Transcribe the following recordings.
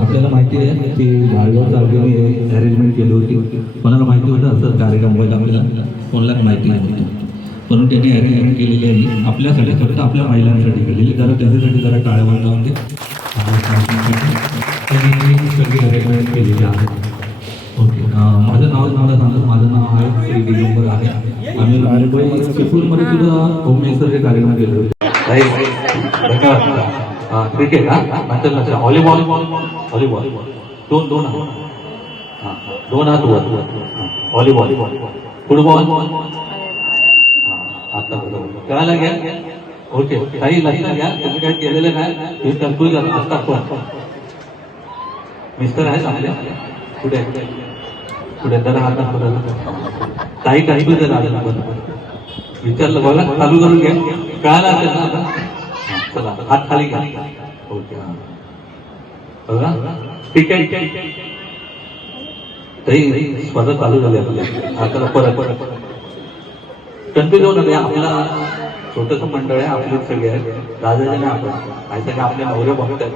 आपल्याला माहिती आहे की भार्गव साहेबांनी अरेंजमेंट केली होती. कोणाला माहिती होतं असं कार्यक्रम व्हायला आपल्याला कोणालाच माहिती नव्हतं, म्हणून त्यांनी अरेंजमेंट केलेली आहे आपल्यासाठी, फक्त आपल्या महिलांसाठी केलेली. जरा त्याच्यासाठी जरा टाळ्या वाजवून दे. त्यांनी सगळी अरेंजमेंट केलेली आहे. ओके, माझं नाव तुम्हाला सांगतो. माझं नाव आहे श्री दिगंबर आहे. आम्ही चिपळूणमध्ये सुद्धा होममेसरचे कार्यक्रम केले होते. क्रिकेट नंतर नंतर व्हॉलीबॉल व्हॉलीबॉल दोन हात वर व्हॉलीबॉल फुटबॉल आता कळायला घ्या. ओके, काही लक्षात घ्या. तुम्ही काही केलेलं नाही, तुम्ही कन्फ्यूज असता. पण मिस्टर आहेत आपल्या पुढे पुढे जरा हातात काही कन्फ्यूज विचारलं बघा, चालू करून घ्या. कळायला असेल ना? चला हात खाली घ्या. ओके, बघा ठीक आहे. तरी स्पर्धा चालू झाली आपल्या. आता परत कन्फ्युज होऊ नका. आपला छोटस मंडळ आहे, आपले सगळे आहे. राजाने आपण माहिती का आपले नवरे बघतात.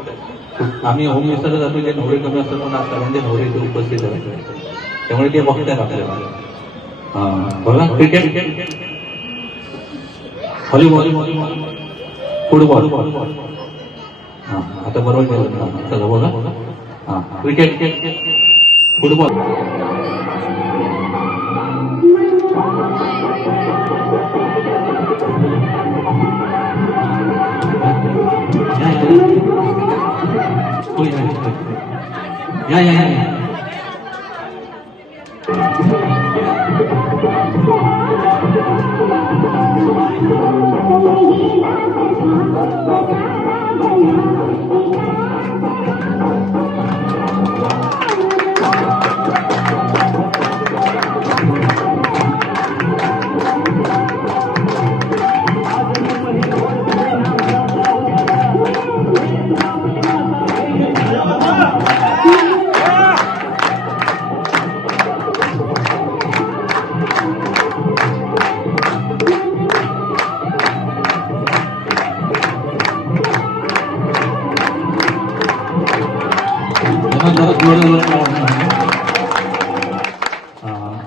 आम्ही होम मिनिस्टरला जातो, जे नवरे कमी असतात पण सगळ्यांचे नवरे इथे उपस्थित आहेत, त्यामुळे ते बघतात आपल्याला. बघा क्रिकेट व्हॉलीबॉल फुटबॉल आता बरोबर केलं. चला बघा क्रिकेट फुटबॉल या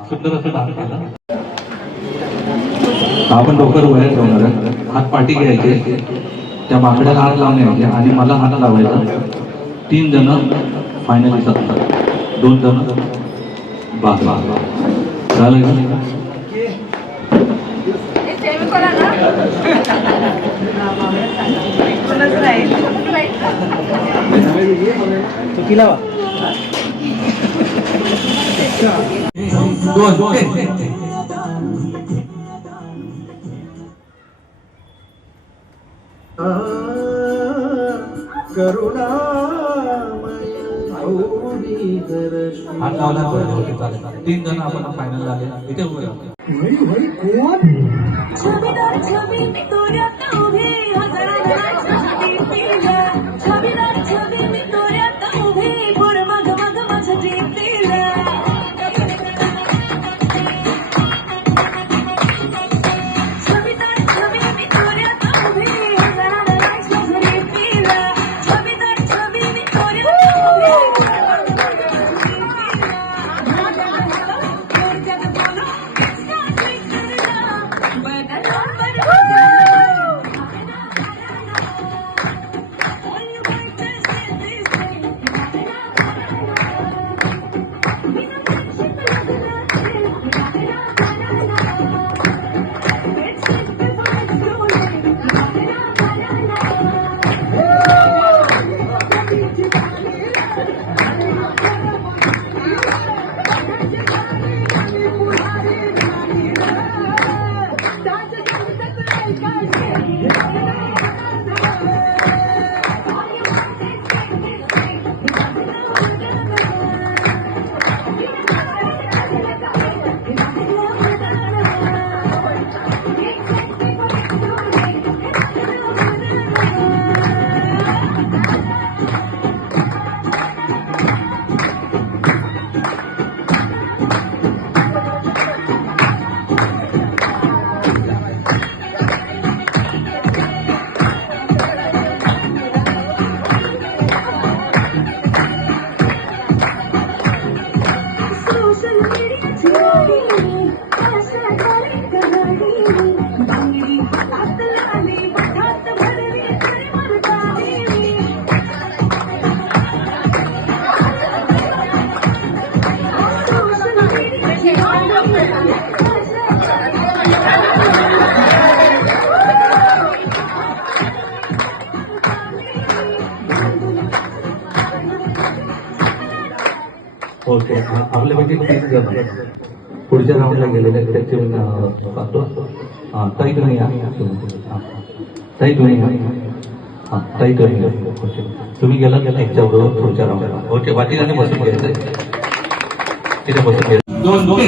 सुंदर असं डान्स केला. आपण डोकर वयात ठेवणार आहे. हात पाठी घ्यायचे, त्या माकड्याला हात लावून घ्यायचे आणि मला हात लावायचा. 3 जण फायनली असतात, 2 जण बास झालं. हात लावला चालेल. 3 जण आपण फायनल झाले. इथे ओके, आपल्यापैकी 3 जण पुढच्या राऊंडला गेलेले आहेत, त्याचे पाहतो. ताई तुम्ही या. ताई तुम्ही या. ताई तुम्ही या. ओके, तुम्ही गेला एकच्याबरोबर पुढच्या राऊंडला. ओके, वाटीने बसून घ्यायचं, तिथे बसून घ्यायचं. दोन पुढच्या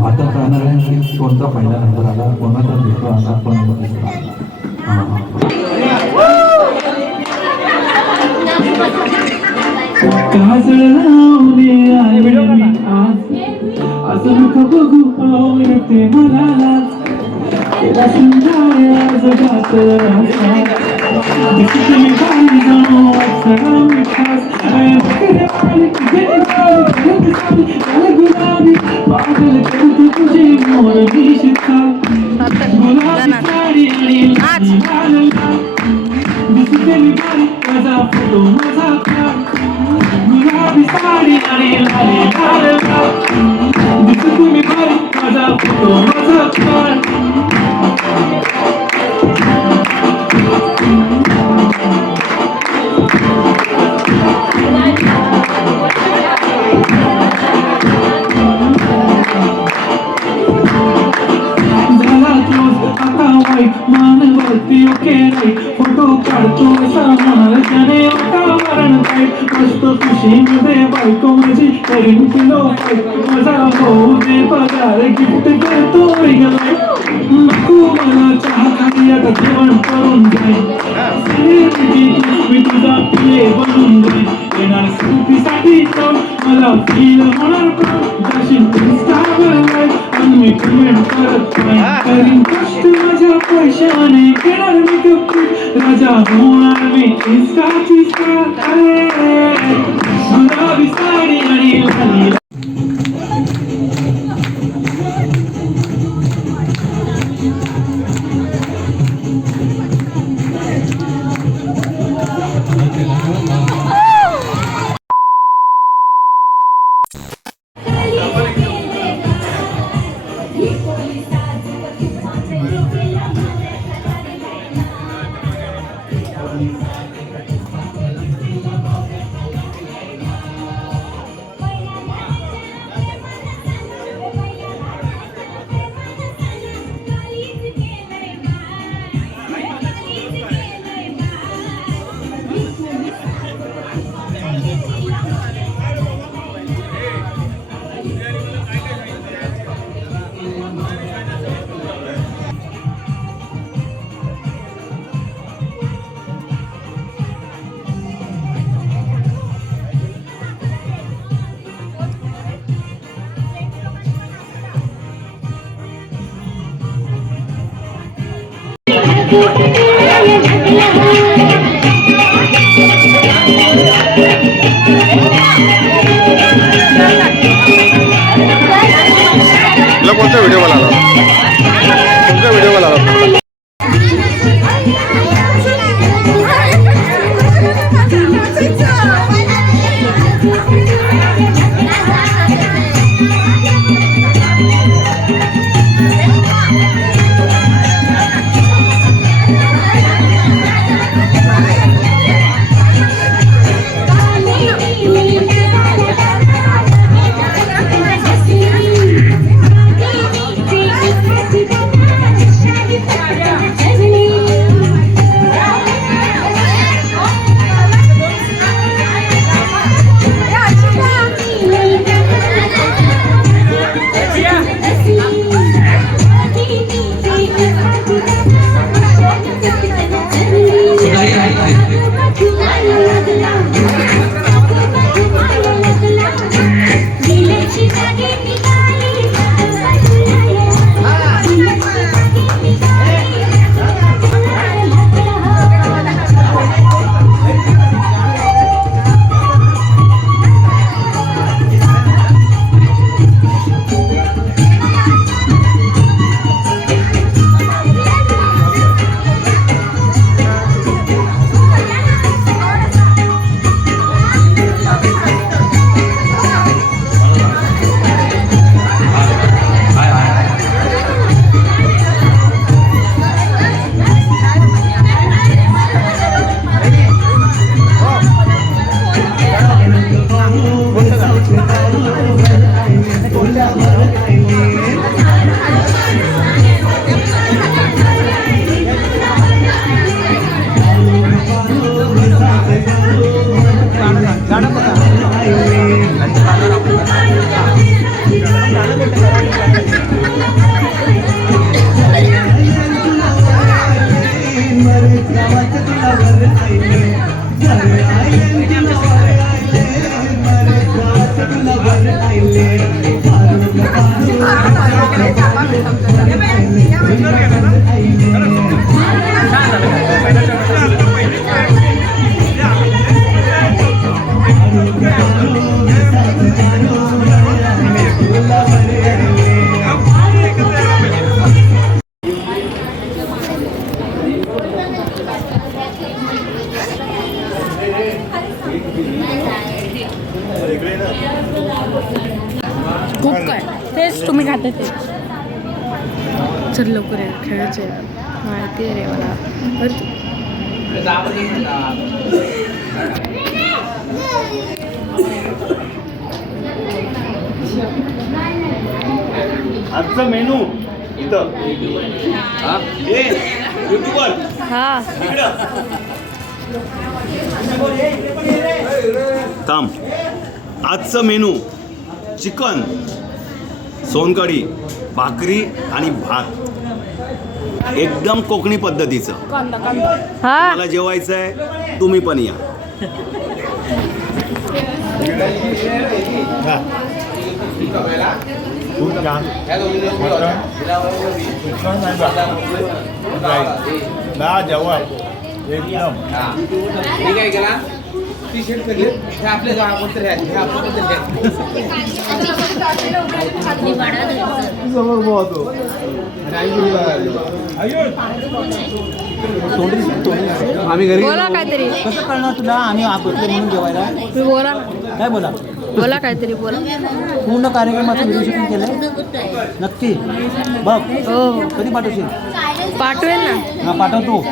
आता जाणार आहे की कोणता पहिला नंबर आला, कोणाचा दुसरा आला, कोणाचा तिसरा आला. काजळ लावले असं नको बघू आवडते मला केला सुंदर जगात गुलाबी पागल करते तुझे मोर दिसता गुलाबी साडी आणि दिसते मी बारी माझा फोटो माझा गुलाबी साडी आणि दिसते मी बारी माझा फोटो माझा फोटो काढतो सामान त्याने वातावरण काय मस्त खुशीमध्ये बायको माझी करीन किलो माझा भाऊ दे पगार गिफ्ट करतो नको मला चहा खाली आता जेवण करून जाईल मी तुझा पिले बनून जाईल येणार स्कूटीसाठी तर मला फील होणार पण जाशील इंस्टावर आणि मी पेमेंट करत नाही करीन कष्ट माझ्या पैशाने घेणार मी राजा होणार मी इंस्टाची गुलाबी साडी आणि कोणता व्हिडिओ मला आला कोणता व्हिडिओ मला आला खूप काय तेच तुम्ही खाते ते चल लवकर खेळायचे माहिती आहे रे मला आजचा मेनू इथं युट्यूबर हा थांब आजचं मेनू चिकन सोनकढी भाकरी आणि भात एकदम कोकणी पद्धतीचं हा मला जेवायचं आहे तुम्ही पण या खूप छान जवाब एकदम मी काय केला टी शर्ट करले हे आपल्या गावाबद्दल आहे हे आपल्याबद्दल आम्ही घरी बोला काहीतरी कसं कळणार तुला आम्ही आपले म्हणून जेवायला तुम्ही बोला ना काय बोला बोला काहीतरी बोला पूर्ण कार्यक्रमाचं व्हिडिओ शूटिंग केलंय नक्की बघ हो हो कधी पाठवशील पाठवेल ना हा पाठवतो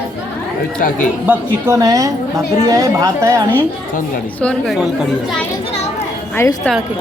बघ चिकन आहे भाकरी आहे भात आहे आणि सोनगड सोलकढी आहे आयुष ताळके